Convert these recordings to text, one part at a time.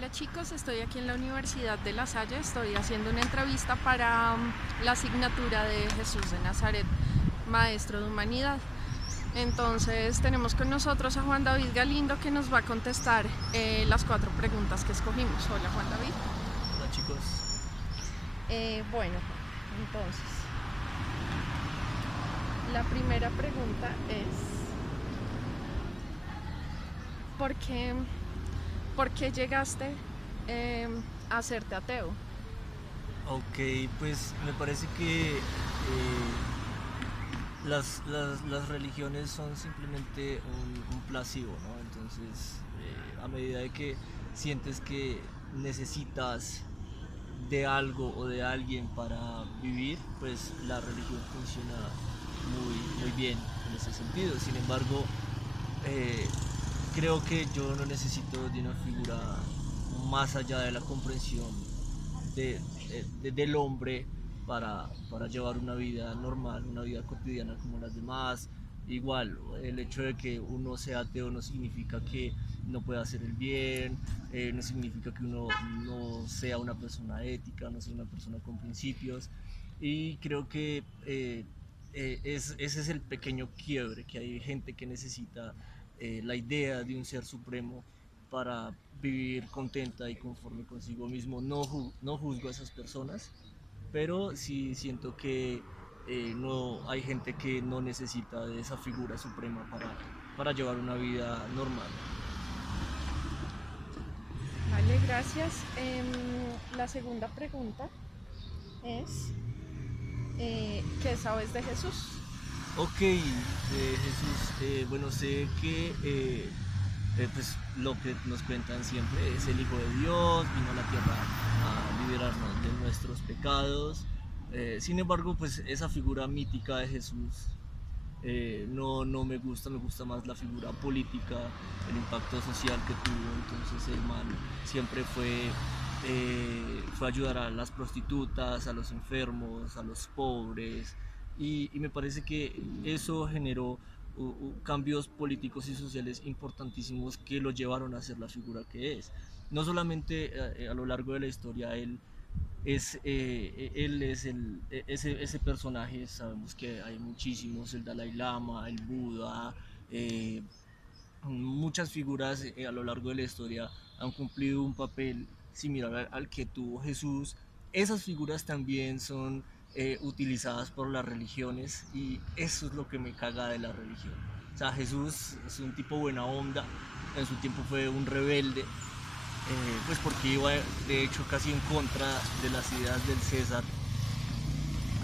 Hola chicos, estoy aquí en la Universidad de La Salle, estoy haciendo una entrevista para la asignatura de Jesús de Nazaret, Maestro de Humanidad. Entonces tenemos con nosotros a Juan David Galindo que nos va a contestar las 4 preguntas que escogimos. Hola Juan David. Hola chicos. Bueno, entonces la primera pregunta es ¿por qué, por qué llegaste a hacerte ateo? Ok, pues me parece que las religiones son simplemente un placebo, ¿no? Entonces, a medida de que sientes que necesitas de algo o de alguien para vivir, pues la religión funciona muy bien en ese sentido. Sin embargo, eh, creo que yo no necesito de una figura más allá de la comprensión del hombre para llevar una vida normal, una vida cotidiana como las demás. Igual, el hecho de que uno sea ateo no significa que no pueda hacer el bien, no significa que uno no sea una persona ética, no sea una persona con principios. Y creo que ese es el pequeño quiebre, que hay gente que necesita la idea de un ser supremo para vivir contenta y conforme consigo mismo. No juzgo a esas personas, pero sí siento que no hay gente que no necesita de esa figura suprema para llevar una vida normal. Vale, gracias. La segunda pregunta es, ¿qué sabes de Jesús? Ok, Jesús, bueno, sé que pues lo que nos cuentan siempre es el Hijo de Dios, vino a la tierra a liberarnos de nuestros pecados. Sin embargo, pues esa figura mítica de Jesús no me gusta más la figura política, el impacto social que tuvo. Entonces el man siempre fue ayudar a las prostitutas, a los enfermos, a los pobres, y me parece que eso generó cambios políticos y sociales importantísimos que lo llevaron a ser la figura que es. No solamente a lo largo de la historia él es ese personaje. Sabemos que hay muchísimos, el Dalai Lama, el Buda, eh, muchas figuras a lo largo de la historia han cumplido un papel similar al que tuvo Jesús. Esas figuras también son utilizadas por las religiones, y eso es lo que me caga de la religión. O sea, Jesús es un tipo buena onda, en su tiempo fue un rebelde, pues porque iba de hecho casi en contra de las ideas del César,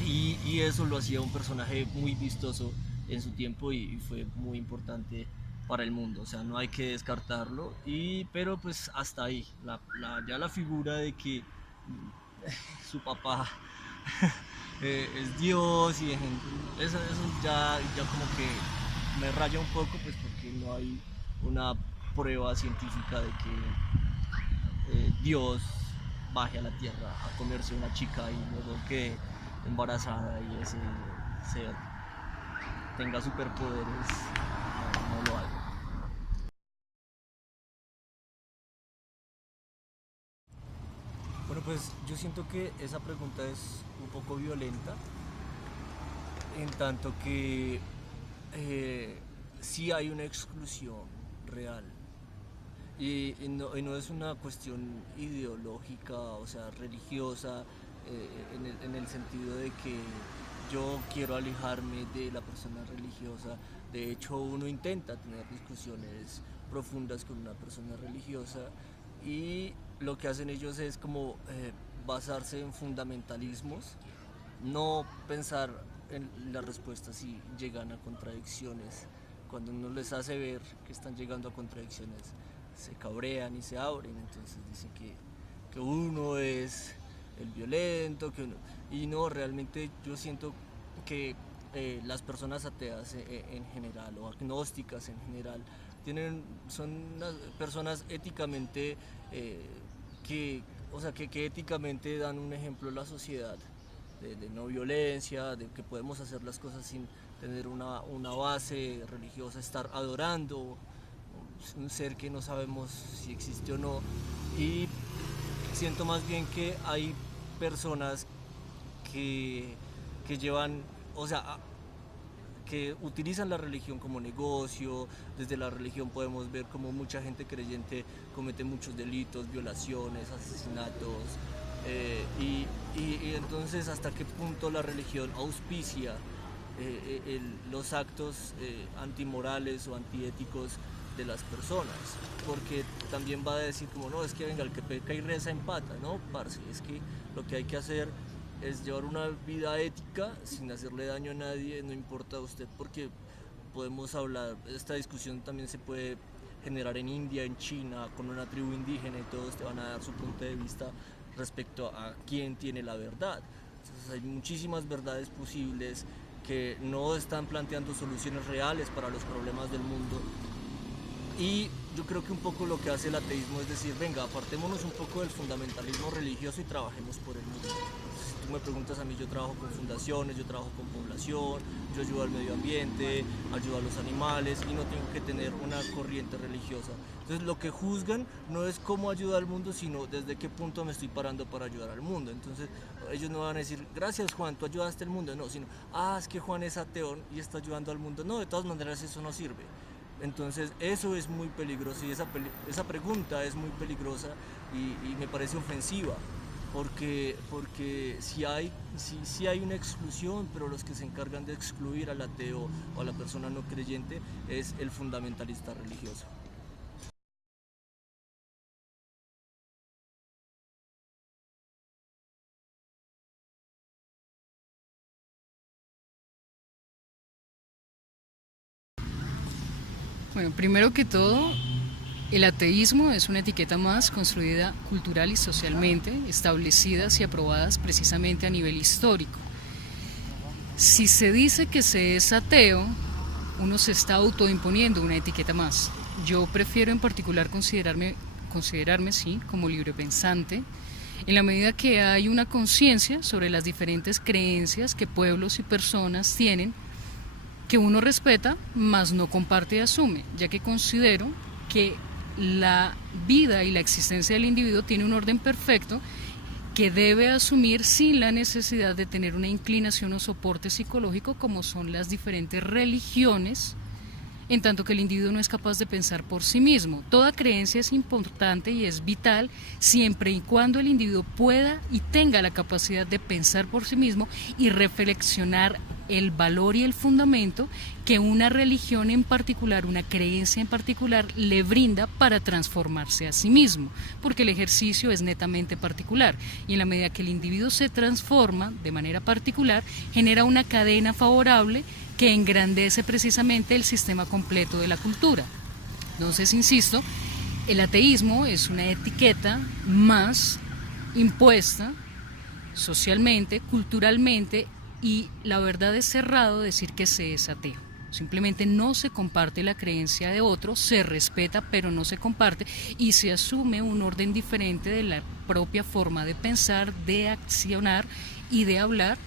y eso lo hacía un personaje muy vistoso en su tiempo y fue muy importante para el mundo. O sea, no hay que descartarlo, pero pues hasta ahí, ya la figura de que su papá es Dios, y eso ya como que me raya un poco, pues porque no hay una prueba científica de que Dios baje a la tierra a comerse una chica y luego quede embarazada y ese ser tenga superpoderes. No lo hago. Bueno, pues yo siento que esa pregunta es un poco violenta, en tanto que eh, sí hay una exclusión real. Y no es una cuestión ideológica, o sea, religiosa, en el sentido de que yo quiero alejarme de la persona religiosa. De hecho, uno intenta tener discusiones profundas con una persona religiosa, y lo que hacen ellos es como basarse en fundamentalismos, no pensar en las respuestas si llegan a contradicciones. Cuando uno les hace ver que están llegando a contradicciones, se cabrean y se abren. Entonces dicen que uno es el violento, y no, realmente yo siento que las personas ateas en general, o agnósticas en general, son unas personas éticamente eh, que, o sea, que éticamente dan un ejemplo a la sociedad de no violencia, de que podemos hacer las cosas sin tener una base religiosa, estar adorando un ser que no sabemos si existe o no. Y siento más bien que hay personas que llevan, o sea, que utilizan la religión como negocio. Desde la religión podemos ver como mucha gente creyente comete muchos delitos, violaciones, asesinatos, y entonces hasta qué punto la religión auspicia los actos antimorales o antiéticos de las personas, porque también va a decir como no, es que venga, el que peca y reza empata, no, parce, es que lo que hay que hacer es llevar una vida ética sin hacerle daño a nadie, no importa a usted, porque podemos hablar, esta discusión también se puede generar en India, en China, con una tribu indígena, y todos te van a dar su punto de vista respecto a quién tiene la verdad. Entonces hay muchísimas verdades posibles que no están planteando soluciones reales para los problemas del mundo. Y yo creo que un poco lo que hace el ateísmo es decir, venga, apartémonos un poco del fundamentalismo religioso y trabajemos por el mundo. Si tú me preguntas a mí, yo trabajo con fundaciones, yo trabajo con población, yo ayudo al medio ambiente, ayudo a los animales y no tengo que tener una corriente religiosa. Entonces lo que juzgan no es cómo ayudar al mundo, sino desde qué punto me estoy parando para ayudar al mundo. Entonces ellos no van a decir, gracias Juan, tú ayudaste al mundo, no, sino, es que Juan es ateo y está ayudando al mundo. No, de todas maneras eso no sirve. Entonces eso es muy peligroso, y esa pregunta es muy peligrosa y me parece ofensiva, porque sí hay una exclusión, pero los que se encargan de excluir al ateo o a la persona no creyente es el fundamentalista religioso. Bueno, primero que todo, el ateísmo es una etiqueta más construida cultural y socialmente, establecidas y aprobadas precisamente a nivel histórico. Si se dice que se es ateo, uno se está autoimponiendo una etiqueta más. Yo prefiero en particular considerarme sí, como librepensante, en la medida que hay una conciencia sobre las diferentes creencias que pueblos y personas tienen, que uno respeta, mas no comparte y asume, ya que considero que la vida y la existencia del individuo tiene un orden perfecto que debe asumir sin la necesidad de tener una inclinación o soporte psicológico como son las diferentes religiones, en tanto que el individuo no es capaz de pensar por sí mismo. Toda creencia es importante y es vital siempre y cuando el individuo pueda y tenga la capacidad de pensar por sí mismo y reflexionar el valor y el fundamento que una religión en particular, una creencia en particular, le brinda para transformarse a sí mismo, porque el ejercicio es netamente particular, y en la medida que el individuo se transforma de manera particular, genera una cadena favorable que engrandece precisamente el sistema completo de la cultura. Entonces, insisto, el ateísmo es una etiqueta más impuesta socialmente, culturalmente, y la verdad es cerrado decir que se es ateo. Simplemente no se comparte la creencia de otro, se respeta pero no se comparte, y se asume un orden diferente de la propia forma de pensar, de accionar y de hablar,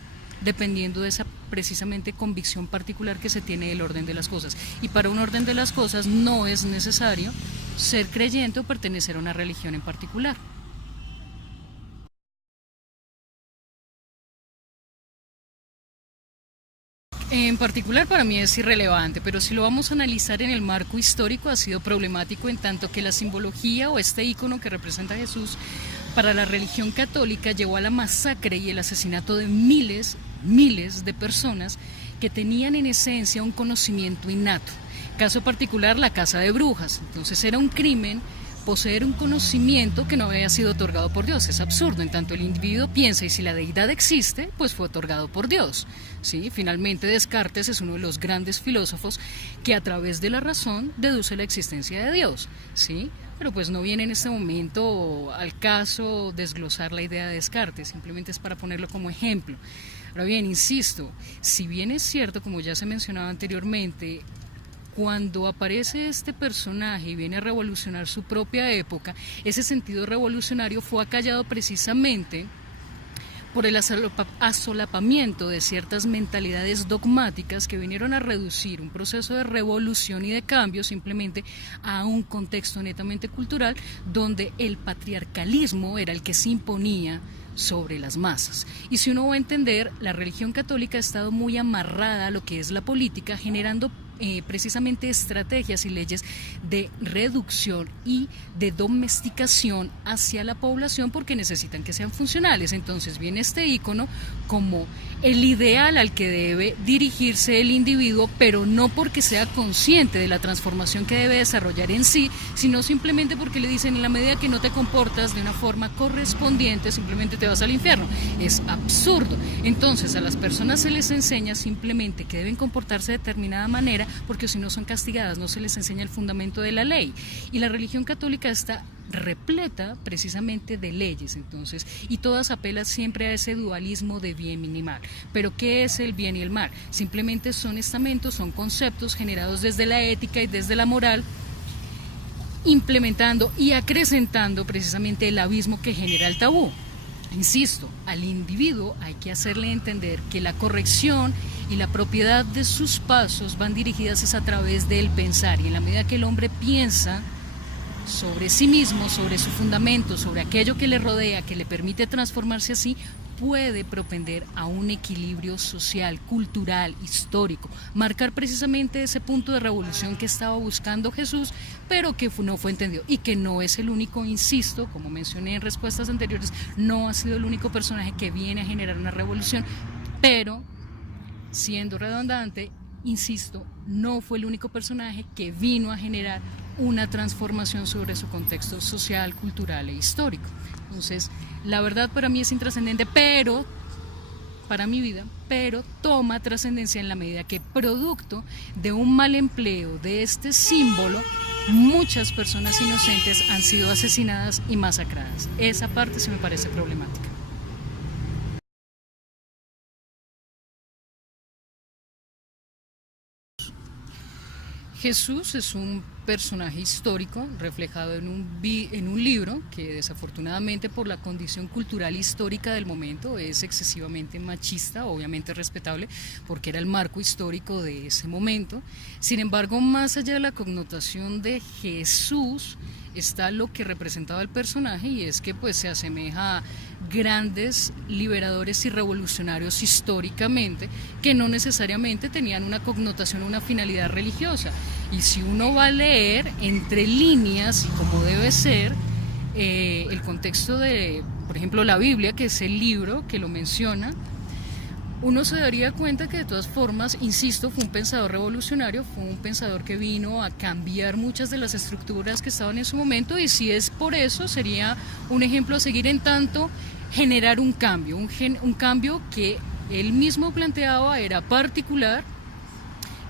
dependiendo de esa precisamente convicción particular que se tiene del orden de las cosas. Y para un orden de las cosas no es necesario ser creyente o pertenecer a una religión en particular. En particular para mí es irrelevante, pero si lo vamos a analizar en el marco histórico ha sido problemático, en tanto que la simbología o este ícono que representa a Jesús para la religión católica llevó a la masacre y el asesinato de miles de personas que tenían en esencia un conocimiento innato. Caso particular, la caza de brujas. Entonces era un crimen poseer un conocimiento que no había sido otorgado por Dios. Es absurdo, en tanto el individuo piensa, y si la deidad existe, pues fue otorgado por Dios. ¿Sí? Finalmente Descartes es uno de los grandes filósofos que a través de la razón deduce la existencia de Dios. ¿Sí? Pero pues no viene en este momento al caso desglosar la idea de Descartes, simplemente es para ponerlo como ejemplo. Ahora bien, insisto, si bien es cierto, como ya se mencionaba anteriormente, cuando aparece este personaje y viene a revolucionar su propia época, ese sentido revolucionario fue acallado precisamente por el asolapamiento de ciertas mentalidades dogmáticas que vinieron a reducir un proceso de revolución y de cambio simplemente a un contexto netamente cultural donde el patriarcalismo era el que se imponía sobre las masas. Y si uno va a entender, la religión católica ha estado muy amarrada a lo que es la política, generando precisamente estrategias y leyes de reducción y de domesticación hacia la población porque necesitan que sean funcionales. Entonces viene este ícono como el ideal al que debe dirigirse el individuo, pero no porque sea consciente de la transformación que debe desarrollar en sí, sino simplemente porque le dicen en la medida que no te comportas de una forma correspondiente, simplemente te vas al infierno. Es absurdo. Entonces a las personas se les enseña simplemente que deben comportarse de determinada manera porque si no son castigadas, no se les enseña el fundamento de la ley. Y la religión católica está repleta precisamente de leyes, entonces, y todas apelan siempre a ese dualismo de bien y mal. Pero ¿qué es el bien y el mal? Simplemente son estamentos, son conceptos generados desde la ética y desde la moral, implementando y acrecentando precisamente el abismo que genera el tabú. Insisto, al individuo hay que hacerle entender que la corrección y la propiedad de sus pasos van dirigidas a través del pensar, y en la medida que el hombre piensa sobre sí mismo, sobre su fundamento, sobre aquello que le rodea, que le permite transformarse así, puede propender a un equilibrio social, cultural, histórico, marcar precisamente ese punto de revolución que estaba buscando Jesús, pero que no fue entendido y que no es el único, insisto, como mencioné en respuestas anteriores, no ha sido el único personaje que viene a generar una revolución, pero siendo redundante, insisto, no fue el único personaje que vino a generar una transformación sobre su contexto social, cultural e histórico. Entonces, la verdad para mí es intrascendente, pero para mi vida, pero toma trascendencia en la medida que producto de un mal empleo de este símbolo, muchas personas inocentes han sido asesinadas y masacradas. Esa parte sí me parece problemática. Jesús es un personaje histórico reflejado en un libro que desafortunadamente por la condición cultural histórica del momento es excesivamente machista, obviamente respetable porque era el marco histórico de ese momento. Sin embargo, más allá de la connotación de Jesús está lo que representaba el personaje, y es que pues se asemeja a grandes liberadores y revolucionarios históricamente que no necesariamente tenían una connotación, una finalidad religiosa. Y si uno va a leer entre líneas y como debe ser el contexto de, por ejemplo, la Biblia, que es el libro que lo menciona, uno se daría cuenta que de todas formas, insisto, fue un pensador revolucionario, fue un pensador que vino a cambiar muchas de las estructuras que estaban en su momento, y si es por eso sería un ejemplo a seguir en tanto generar un cambio, un cambio que él mismo planteaba era particular,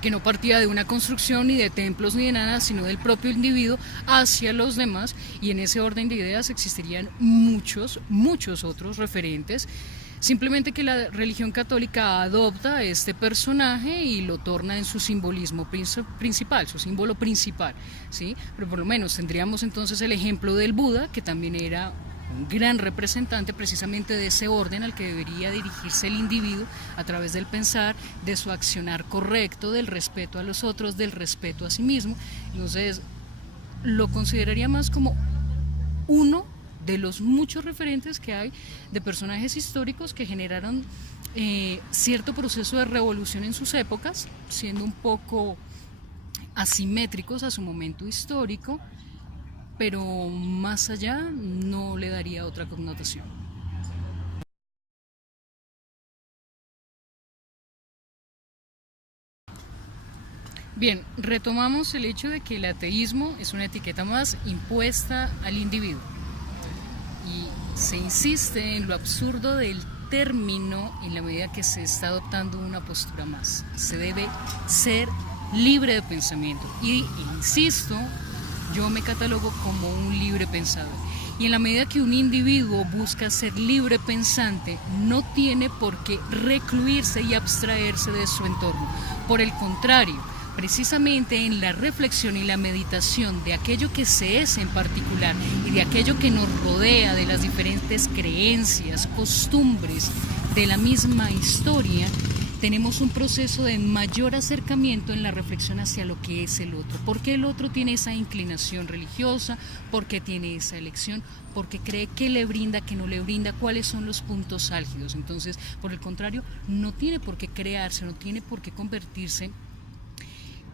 que no partía de una construcción ni de templos ni de nada, sino del propio individuo hacia los demás, y en ese orden de ideas existirían muchos otros referentes. Simplemente que la religión católica adopta a este personaje y lo torna en su simbolismo principal, su símbolo principal, ¿sí? Pero por lo menos tendríamos entonces el ejemplo del Buda, que también era un gran representante precisamente de ese orden al que debería dirigirse el individuo a través del pensar, de su accionar correcto, del respeto a los otros, del respeto a sí mismo. Entonces, lo consideraría más como uno de los muchos referentes que hay de personajes históricos que generaron cierto proceso de revolución en sus épocas, siendo un poco asimétricos a su momento histórico, pero más allá no le daría otra connotación. Bien, retomamos el hecho de que el ateísmo es una etiqueta más impuesta al individuo. Y se insiste en lo absurdo del término en la medida que se está adoptando una postura más. Se debe ser libre de pensamiento. Y insisto, yo me catalogo como un libre pensador. Y en la medida que un individuo busca ser libre pensante, no tiene por qué recluirse y abstraerse de su entorno. Por el contrario, precisamente en la reflexión y la meditación de aquello que se es en particular y de aquello que nos rodea, de las diferentes creencias, costumbres, de la misma historia, tenemos un proceso de mayor acercamiento en la reflexión hacia lo que es el otro. ¿Por qué el otro tiene esa inclinación religiosa? ¿Por qué tiene esa elección? ¿Por qué cree que le brinda, que no le brinda? ¿Cuáles son los puntos álgidos? Entonces, por el contrario, no tiene por qué crearse, no tiene por qué convertirse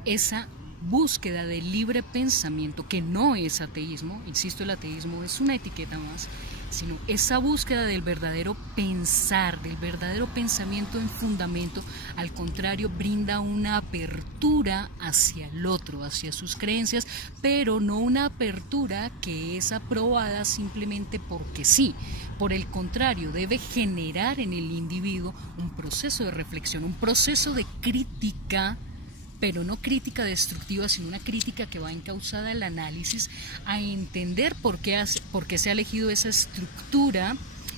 esa búsqueda de libre pensamiento, que no es ateísmo, insisto, el ateísmo es una etiqueta más, sino esa búsqueda del verdadero pensar, del verdadero pensamiento en fundamento. Al contrario, brinda una apertura hacia el otro, hacia sus creencias, pero no una apertura que es aprobada simplemente porque sí. Por el contrario, debe generar en el individuo un proceso de reflexión, un proceso de crítica, pero no crítica destructiva, sino una crítica que va encauzada al análisis, a entender por qué se ha elegido esa estructura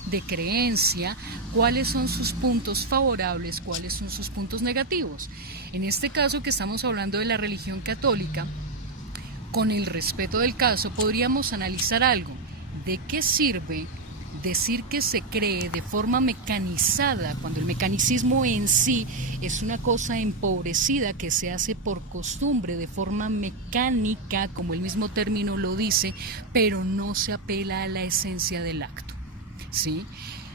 de creencia, cuáles son sus puntos favorables, cuáles son sus puntos negativos. En este caso que estamos hablando de la religión católica, con el respeto del caso, podríamos analizar algo. ¿De qué sirve decir que se cree de forma mecanizada, cuando el mecanicismo en sí es una cosa empobrecida que se hace por costumbre, de forma mecánica, como el mismo término lo dice, pero no se apela a la esencia del acto? ¿Sí?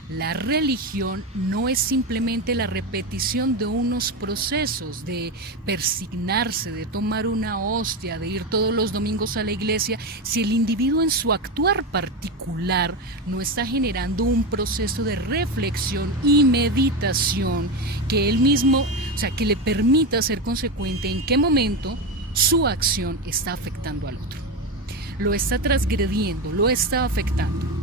La religión no es simplemente la repetición de unos procesos, de persignarse, de tomar una hostia, de ir todos los domingos a la iglesia, si el individuo en su actuar particular no está generando un proceso de reflexión y meditación que él mismo, o sea, que le permita ser consecuente en qué momento su acción está afectando al otro. Lo está transgrediendo, lo está afectando.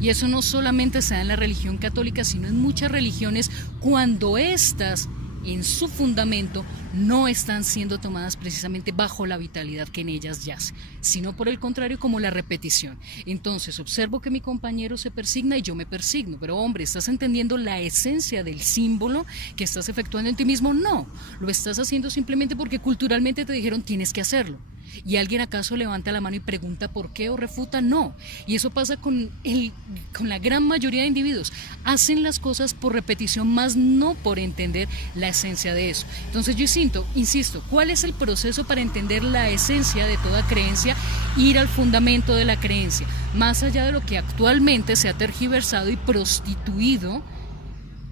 Y eso no solamente se da en la religión católica, sino en muchas religiones, cuando éstas en su fundamento no están siendo tomadas precisamente bajo la vitalidad que en ellas yace, sino por el contrario como la repetición. Entonces observo que mi compañero se persigna y yo me persigno, pero hombre, ¿estás entendiendo la esencia del símbolo que estás efectuando en ti mismo? No, lo estás haciendo simplemente porque culturalmente te dijeron tienes que hacerlo. ¿Y alguien acaso levanta la mano y pregunta por qué o refuta? No. Y eso pasa con la gran mayoría de individuos. Hacen las cosas por repetición, más no por entender la esencia de eso. Entonces yo insisto, ¿cuál es el proceso para entender la esencia de toda creencia? Ir al fundamento de la creencia, más allá de lo que actualmente se ha tergiversado y prostituido,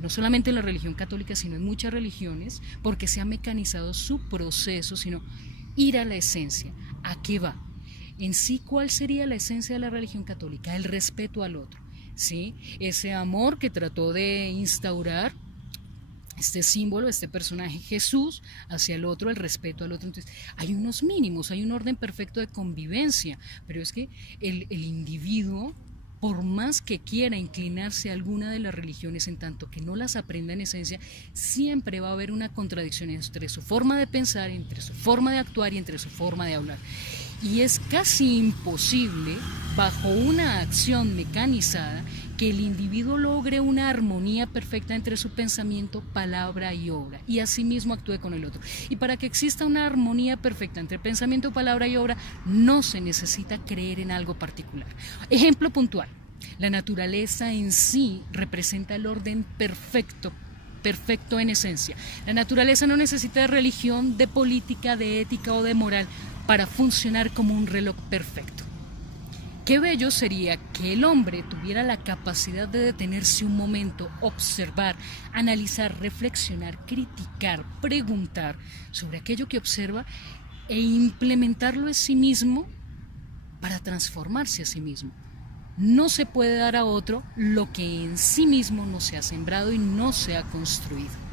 no solamente en la religión católica, sino en muchas religiones, porque se ha mecanizado su proceso, sino ir a la esencia. ¿A qué va? En sí, ¿cuál sería la esencia de la religión católica? El respeto al otro, ¿sí? Ese amor que trató de instaurar este símbolo, este personaje Jesús, hacia el otro, el respeto al otro. Entonces, hay unos mínimos, hay un orden perfecto de convivencia, pero es que el individuo, por más que quiera inclinarse a alguna de las religiones, en tanto que no las aprenda en esencia, siempre va a haber una contradicción entre su forma de pensar, entre su forma de actuar y entre su forma de hablar. Y es casi imposible, bajo una acción mecanizada, que el individuo logre una armonía perfecta entre su pensamiento, palabra y obra, y asimismo actúe con el otro. Y para que exista una armonía perfecta entre pensamiento, palabra y obra, no se necesita creer en algo particular. Ejemplo puntual: la naturaleza en sí representa el orden perfecto en esencia. La naturaleza no necesita de religión, de política, de ética o de moral para funcionar como un reloj perfecto. Qué bello sería que el hombre tuviera la capacidad de detenerse un momento, observar, analizar, reflexionar, criticar, preguntar sobre aquello que observa e implementarlo en sí mismo para transformarse a sí mismo. No se puede dar a otro lo que en sí mismo no se ha sembrado y no se ha construido.